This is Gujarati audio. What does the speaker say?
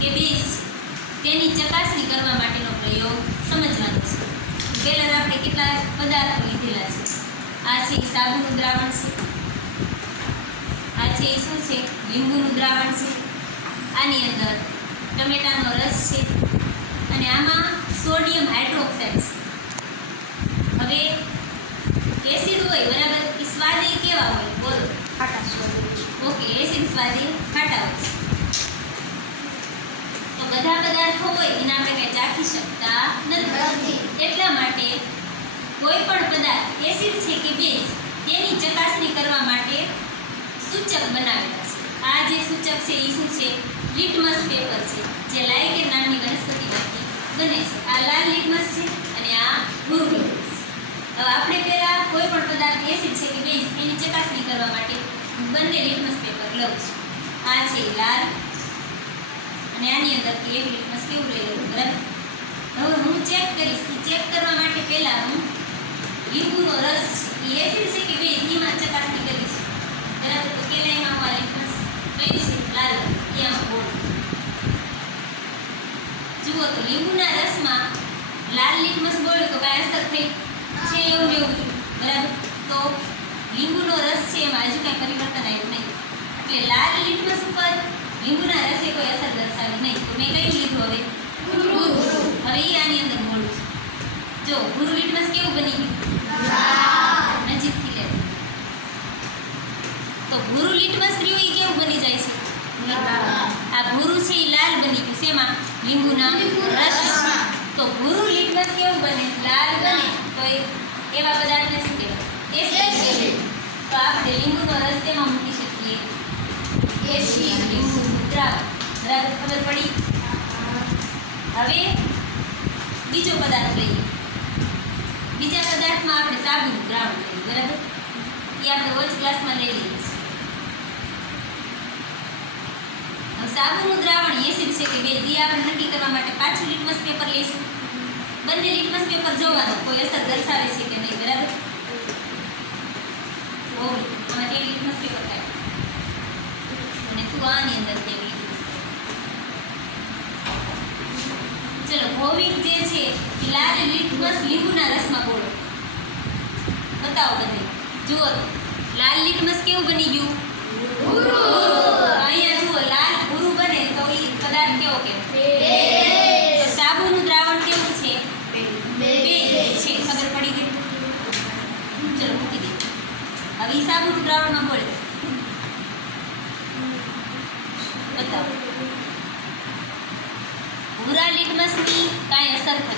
કે બેઝ તેની ચકાસણી કરવા માટેનો પ્રયોગ સમજવાનો છે. પહેલાં આપણે કેટલા પદાર્થો લીધેલા છે. આ છે એ સાબુનું દ્રાવણ છે, આ છે એ શું છે, લીંબુનું દ્રાવણ છે, આની અંદર ટમેટાનો રસ છે અને આમાં સોડિયમ હાઇડ્રોક્સાઇડ છે. હવે એસિડ હોય બરાબર, એ સ્વાદે કેવા હોય બોલો? ખાટા સ્વાદ. ઓકે, એસિડ સ્વાદે ખાટા હોય છે. તો બધા પદાર્થો હોય એને આપણે કંઈ ચાખી શકતા નથી. એટલા માટે કોઈ પણ પદાર્થ એસિડ છે કે બેઝ તેની ચકાસણી કરવા માટે સૂચક બનાવેલા છે. આ જે સૂચક છે એ શું છે? લિટમસ પેપર છે, જે લાઇકેન નામની વનસ્પતિમાંથી બને છે. આ લાલ લિટમસ છે અને આ ભૂરું લિટમસ. હવે આપણે પહેલા કોઈ પણ પદાર્થ એસિડ છે કે બેઝ એની ચકાસણી કરવા માટે બંને લિટમસ પેપર લઉં છું. આ છે લાલ અને આની અંદરથી એક લિટમસ કેવું લઈ લેવું, બરાબર? હવે હું ચેક કરીશ. ચેક કરવા માટે પહેલા હું લીંબુનો રસ છે એ એસિડ છે કે બેઝ એમાં ચકાસણી કરીશ, બરાબર? તો પહેલા એમાં હું આ લિટમસ કઈ છે લાલ એ આમાં બોલું. જુઓ તો લીંબુના રસમાં લાલ લિટમસ બોલ્યું તો કાંઈ અસર થઈ છે એવું એવું થયું, બરાબર? તો લીંબુનો રસ છે એમાં હજુ કાંઈ પરિવર્તન આવ્યું નહીં. એટલે લાલ લિટમસ ઉપર લીંબુના રસે કોઈ અસર દર્શાવી નહીં. તો મેં કયું લીધું? હવે ભૂરું. હવે એ આની અંદર બોલું છું. જો ભૂરું લિટમસ કેવું બની ગયું? નજીકથી લે. તો ભૂરું લિટમસ રહ્યું એ કેવું બની જાય છે? આ ભૂરું છે એ લાલ બની ગયું. શેમાં? લીંબુના રસમાં. તો ભૂરું લિટમસ કેવું બને? લાલ બને. તો એવા પદાર્થને શું કહેવાય? એસિડ કહેવાય. તો આપણે લીંબુનો રસ તેમાં મૂકી શકીએ એસિડ, લીંબુનું દ્રાવણ. બરાબર, ખબર પડી? હવે બીજો પદાર્થ લઈએ. બીજા પદાર્થમાં આપણે સાબુનું દ્રાવણ લઈએ, બરાબર? એ આપણે વોચ ગ્લાસમાં લઈ લઈએ છીએ. હવે સાબુનું દ્રાવણ એસિડ છે કે બેઝ એ આપણે નક્કી કરવા માટે પાછું લિટમસ પેપર લઈશું. બંને લિટમસ પેપર જોવાનું કોઈ અસર દર્શાવે છે કે નહીં, બરાબર? આમાં એક લિટમસ પેપર કાઢ અને તું આની અંદર એક લિટમસ. ચલો, ભૌમિક જે છે એ લાલ લિટમસ લીંબુના રસમાં બોલો. બતાવો બધે. જુઓ લાલ લિટમસ કેવું બની ગયું? ભૂરું. અહીંયા જુઓ લાલ ભૂરું બને તો એ પદાર્થ કેવો કહેવાય? સાબુનું દ્રાવણ કેવું છે? બેઝ છે. ખબર પડી ગઈ? ચલો મૂકી દે. હવે ઈ સાબુનું દ્રાવણમાં બોલે. બતાવો. ભૂરા લિટમસની કાંઈ અસર થતી